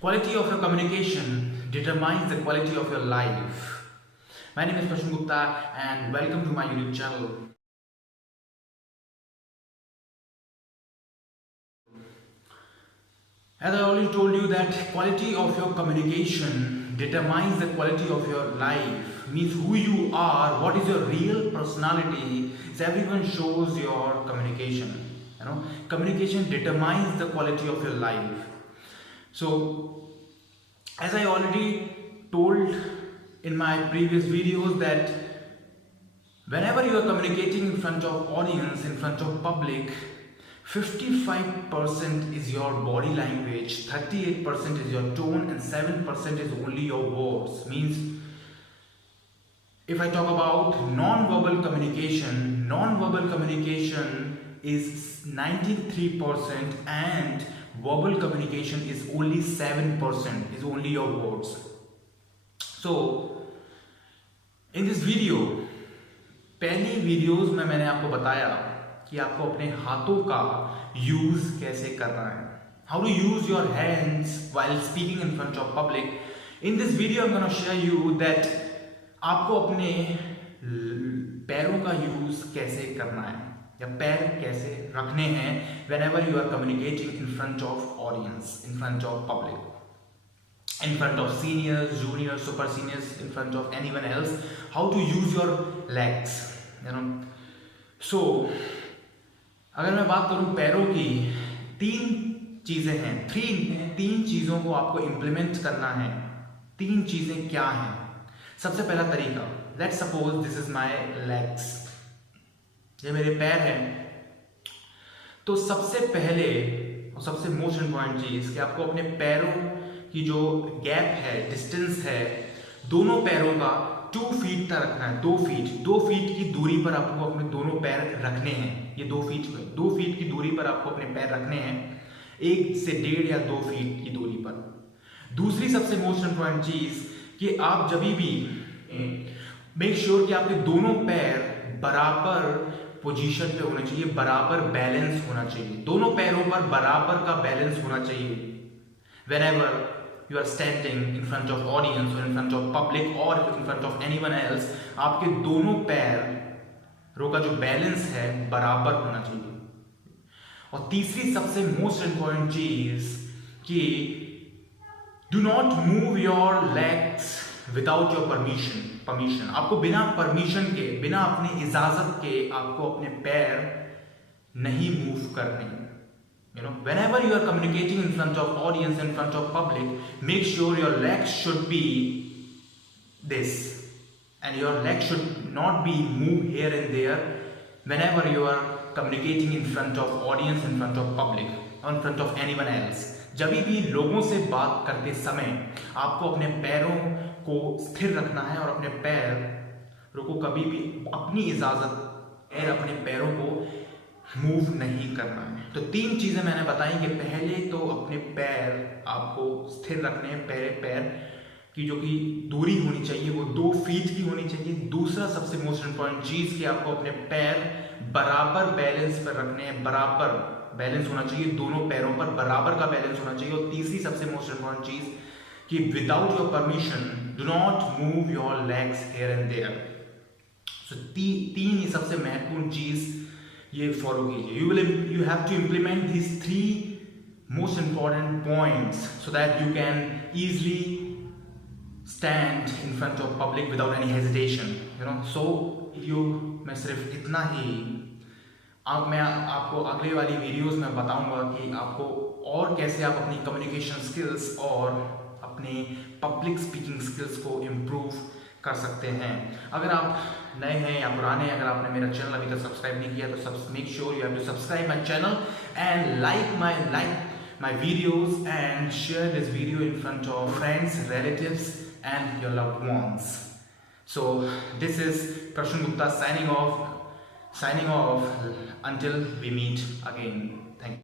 Quality of your communication determines the quality of your life. My name is Prashant Gupta and welcome to my YouTube channel. As I already told you that quality of your communication determines the quality of your life, means who you are, what is your real personality, is everyone shows your communication. Communication determines the quality of your life. So, as I already told in my previous videos that whenever you are communicating in front of audience, in front of public, 55% is your body language, 38% is your tone, and 7% is only your words. Means if I talk about non-verbal communication is 93% and verbal communication is only 7%, is only your words. So in this video, पहली videos में मैंने आपको बताया कि आपको अपने हाथों का यूज कैसे करना है, how to use your hands while speaking in front of public. In this video I am gonna share you that आपको अपने पैरों का यूज कैसे करना है या पैर कैसे रखने हैं whenever you are communicating in front of audience, in front of public, in front of seniors, juniors, super seniors, in front of anyone else, how to use your legs, so अगर मैं बात करूं पैरों की, तीन चीजें हैं, तीन चीजों को आपको इंप्लीमेंट करना है. तीन चीजें क्या हैं? सबसे पहला तरीका, let's suppose this is my legs, ये मेरे पैर हैं. तो सबसे पहले और सबसे मोस्ट इंपॉर्टेंट चीज कि आपको अपने पैरों की जो गैप है, डिस्टेंस है, दोनों पैरों का 2 फीट तक रखना है. 2 फीट की दूरी पर आपको अपने दोनों पैर रखने हैं. ये 2 फीट की दूरी पर आपको अपने पैर रखने हैं, 1 से 1.5 या 2 फीट की दूरी पर. दूसरी सबसे मोस्ट इंपॉर्टेंट चीज कि आप जब भी मेक श्योर कि आपके दोनों पैर बराबर पोजीशन पे होने चाहिए, बराबर बैलेंस होना चाहिए, दोनों पैरों पर बराबर का बैलेंस होना चाहिए. whenever you are standing in front of audience or in front of public or in front of anyone else, आपके दोनों पैरों का जो बैलेंस है बराबर होना चाहिए. और तीसरी सबसे मोस्ट इंपॉर्टेंट चीज कि do not move your legs without your permission. आपको बिना परमिशन के, बिना अपनी इजाजत के आपको अपने पैर नहीं मूव करने. Whenever you are communicating in front of audience, in front of public, make sure your legs should be this, and your legs should not be moved here and there whenever you are communicating in front of audience, in front of public, or in front of anyone else. जब भी लोगों से बात करते समय आपको अपने पैरों को स्थिर रखना है और अपने पैरों को कभी भी अपनी इजाजत अपने पैरों को मूव नहीं करना है. तो 3 चीजें मैंने बताई कि पहले तो अपने पैर आपको स्थिर रखने हैं, पैर की जो कि दूरी होनी चाहिए वो 2 फीट की होनी चाहिए. दूसरा सबसे मोस्ट इंपॉर्टेंट चीज कि आपको अपने पैर बराबर बैलेंस पर रखने हैं, बराबर बैलेंस होना चाहिए, दोनों पैरों पर बराबर का बैलेंस होना चाहिए. और तीसरी सबसे मोस्ट इंपॉर्टेंट चीज कि without your permission do not move your legs here and there. So 3 ही सबसे महत्वपूर्ण चीज ये फॉलो कीजिए. you have to implement these 3 most important points so that you can easily stand in front of public without any hesitation. So video में सिर्फ इतना ही. अब मैं आपको अगले वाली वीडियोस में बताऊंगा कि आपको और कैसे आप अपनी कम्युनिकेशन स्किल्स और अपनी पब्लिक स्पीकिंग स्किल्स को इम्प्रूव कर सकते हैं. अगर आप नए हैं या पुराने हैं, अगर आपने मेरा चैनल अभी तक सब्सक्राइब नहीं किया तो make sure you have to subscribe my channel and like my videos and share this video in front of friends, relatives and your loved ones. So this is Prashant Gupta signing off until we meet again.